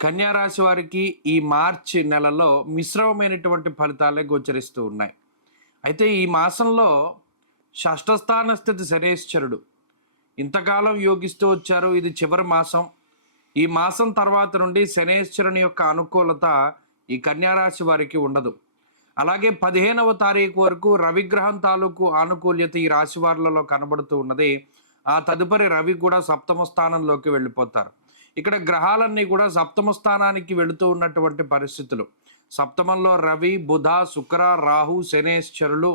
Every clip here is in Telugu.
కన్యా రాశి వారికి ఈ మార్చి నెలలో మిశ్రమమైనటువంటి ఫలితాలే గోచరిస్తూ ఉన్నాయి. అయితే ఈ మాసంలో షష్ఠస్థాన స్థితి శనేశ్వరుడు. ఇంతకాలం యోగిస్తూ వచ్చారు ఇది చివరి మాసం. ఈ మాసం తర్వాత నుండి శనేశ్వరుని యొక్క అనుకూలత ఈ కన్యారాశి వారికి ఉండదు. అలాగే పదిహేనవ తారీఖు వరకు రవిగ్రహం తాలూకు ఆనుకూల్యత ఈ రాశి వారులలో కనబడుతూ ఉన్నది. ఆ తదుపరి రవి కూడా సప్తమ స్థానంలోకి వెళ్ళిపోతారు. ఇక్కడ గ్రహాలన్నీ కూడా సప్తమ స్థానానికి వెళుతూ ఉన్నటువంటి పరిస్థితులు. సప్తమంలో రవి బుధ శుక్ర రాహు శనేశ్వరులు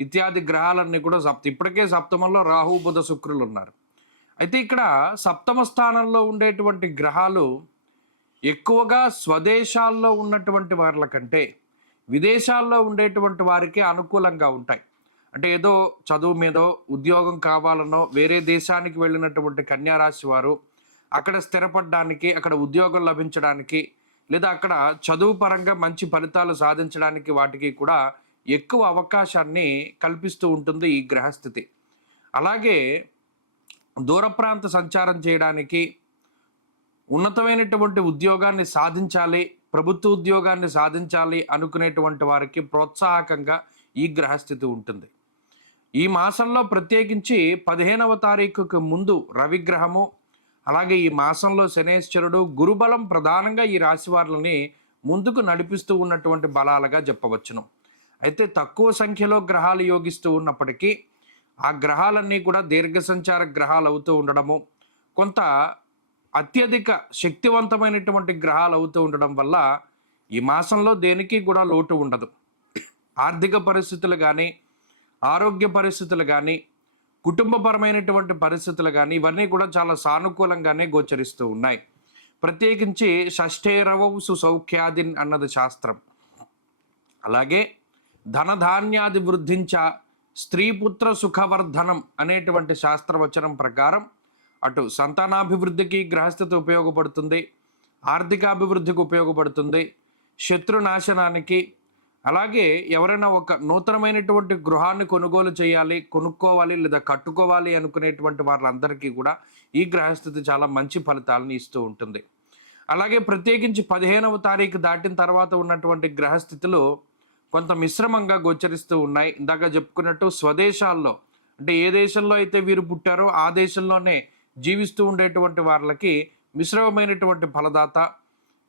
ఇత్యాది గ్రహాలన్నీ కూడా సప్త ఇప్పటికే సప్తమంలో రాహు బుధ శుక్రులు ఉన్నారు. అయితే ఇక్కడ సప్తమ స్థానంలో ఉండేటువంటి గ్రహాలు ఎక్కువగా స్వదేశాల్లో ఉన్నటువంటి వాళ్ళ కంటే విదేశాల్లో ఉండేటువంటి వారికి అనుకూలంగా ఉంటాయి. అంటే ఏదో చదువు మీదో ఉద్యోగం కావాలనో వేరే దేశానికి వెళ్ళినటువంటి కన్యారాశి వారు అక్కడ స్థిరపడడానికి అక్కడ ఉద్యోగం లభించడానికి లేదా అక్కడ చదువు పరంగా మంచి ఫలితాలు సాధించడానికి వాటికి కూడా ఎక్కువ అవకాశాన్ని కల్పిస్తూ ఉంటుంది ఈ గ్రహస్థితి. అలాగే దూర ప్రాంత సంచారం చేయడానికి ఉన్నతమైనటువంటి ఉద్యోగాన్ని సాధించాలి ప్రభుత్వ ఉద్యోగాన్ని సాధించాలి అనుకునేటువంటి వారికి ప్రోత్సాహకంగా ఈ గ్రహస్థితి ఉంటుంది. ఈ మాసంలో ప్రత్యేకించి పదిహేనవ తారీఖుకు ముందు రవిగ్రహము అలాగే ఈ మాసంలో శనేశ్వరుడు గురుబలం ప్రధానంగా ఈ రాశి వారిని ముందుకు నడిపిస్తూ ఉన్నటువంటి బలాలుగా చెప్పవచ్చును. అయితే తక్కువ సంఖ్యలో గ్రహాలు యోగిస్తూ ఉన్నప్పటికీ ఆ గ్రహాలన్నీ కూడా దీర్ఘ సంచార గ్రహాలు అవుతూ ఉండడము కొంత అత్యధిక శక్తివంతమైనటువంటి గ్రహాలు అవుతూ ఉండడం వల్ల ఈ మాసంలో దేనికి కూడా లోటు ఉండదు. ఆర్థిక పరిస్థితులు కానీ ఆరోగ్య పరిస్థితులు కానీ కుటుంబపరమైనటువంటి పరిస్థితులు కానీ ఇవన్నీ కూడా చాలా సానుకూలంగానే గోచరిస్తూ ఉన్నాయి. ప్రత్యేకించి షష్ఠేరవవు సుసౌఖ్యాదిన్ అన్నది శాస్త్రం. అలాగే ధనధాన్యాది వృద్ధించ స్త్రీపుత్ర సుఖవర్ధనం అనేటువంటి శాస్త్రవచనం ప్రకారం అటు సంతానాభివృద్ధికి గ్రహస్థితి ఉపయోగపడుతుంది ఆర్థికాభివృద్ధికి ఉపయోగపడుతుంది శత్రునాశనానికి అలాగే ఎవరైనా ఒక నూతనమైనటువంటి గృహాన్ని కొనుగోలు చేయాలి కొనుక్కోవాలి లేదా కట్టుకోవాలి అనుకునేటువంటి వాళ్ళందరికీ కూడా ఈ గ్రహస్థితి చాలా మంచి ఫలితాలను ఇస్తూ ఉంటుంది. అలాగే ప్రత్యేకించి పదిహేనవ తారీఖు దాటిన తర్వాత ఉన్నటువంటి గ్రహస్థితులు కొంత మిశ్రమంగా గోచరిస్తూ ఉన్నాయి. ఇందాక చెప్పుకున్నట్టు స్వదేశాల్లో అంటే ఏ దేశంలో అయితే వీరు పుట్టారో ఆ దేశంలోనే జీవిస్తూ ఉండేటువంటి వాళ్ళకి మిశ్రమమైనటువంటి ఫలదాత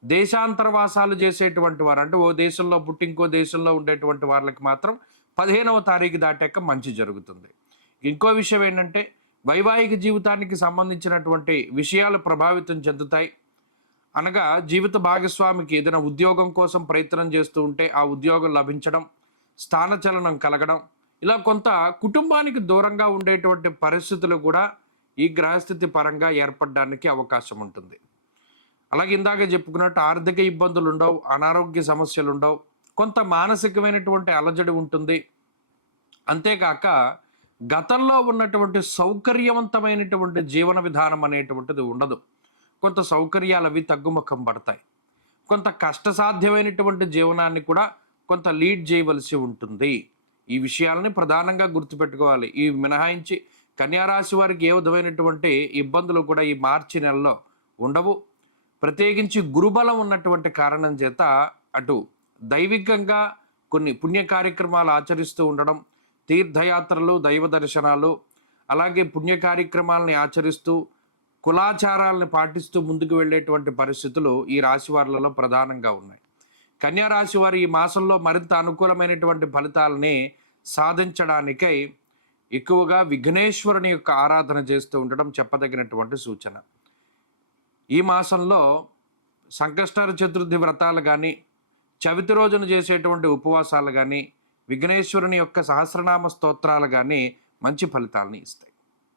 దేశాంతరవాసాలు చేసేటువంటి వారు అంటే ఓ దేశంలో పుట్టి ఇంకో దేశంలో ఉండేటువంటి వాళ్ళకి మాత్రం పదిహేనవ తారీఖు దాటాక మంచి జరుగుతుంది. ఇంకో విషయం ఏంటంటే వైవాహిక జీవితానికి సంబంధించినటువంటి విషయాలు ప్రభావితం చెందుతాయి. అనగా జీవిత భాగస్వామికి ఏదైనా ఉద్యోగం కోసం ప్రయత్నం చేస్తూ ఉంటే ఆ ఉద్యోగం లభించడం స్థానచలనం కలగడం ఇలా కొంత కుటుంబానికి దూరంగా ఉండేటువంటి పరిస్థితులు కూడా ఈ గ్రహస్థితి పరంగా ఏర్పడడానికి అవకాశం ఉంటుంది. అలాగే ఇందాక చెప్పుకున్నట్టు ఆర్థిక ఇబ్బందులు ఉండవు అనారోగ్య సమస్యలు ఉండవు కొంత మానసికమైనటువంటి అలజడి ఉంటుంది. అంతేకాక గతంలో ఉన్నటువంటి సౌకర్యవంతమైనటువంటి జీవన విధానం అనేటువంటిది ఉండదు. కొంత సౌకర్యాలు అవి తగ్గుముఖం పడతాయి. కొంత కష్టసాధ్యమైనటువంటి జీవనాన్ని కూడా కొంత లీడ్ చేయవలసి ఉంటుంది. ఈ విషయాలని ప్రధానంగా గుర్తుపెట్టుకోవాలి. ఈ మినహాయించి కన్యారాశి వారికి ఏ విధమైనటువంటి ఇబ్బందులు కూడా ఈ మార్చి నెలలో ఉండవు. ప్రత్యేకించి గురుబలం ఉన్నటువంటి కారణం చేత అటు దైవికంగా కొన్ని పుణ్య కార్యక్రమాలు ఆచరిస్తూ ఉండడం తీర్థయాత్రలు దైవ దర్శనాలు అలాగే పుణ్య కార్యక్రమాలని ఆచరిస్తూ కులాచారాలను పాటిస్తూ ముందుకు వెళ్ళేటువంటి పరిస్థితులు ఈ రాశి వారిలో ప్రధానంగా ఉన్నాయి. కన్యా రాశి వారు ఈ మాసంలో మరింత అనుకూలమైనటువంటి ఫలితాలని సాధించడానికై ఎక్కువగా విఘ్నేశ్వరుని యొక్క ఆరాధన చేస్తూ ఉండడం చెప్పదగినటువంటి సూచన. ఈ మాసంలో సంకష్టార చతుర్థి వ్రతాలు కానీ చవితి రోజున చేసేటువంటి ఉపవాసాలు కానీ విఘ్నేశ్వరుని యొక్క సహస్రనామ స్తోత్రాలు కానీ మంచి ఫలితాలని ఇస్తాయి.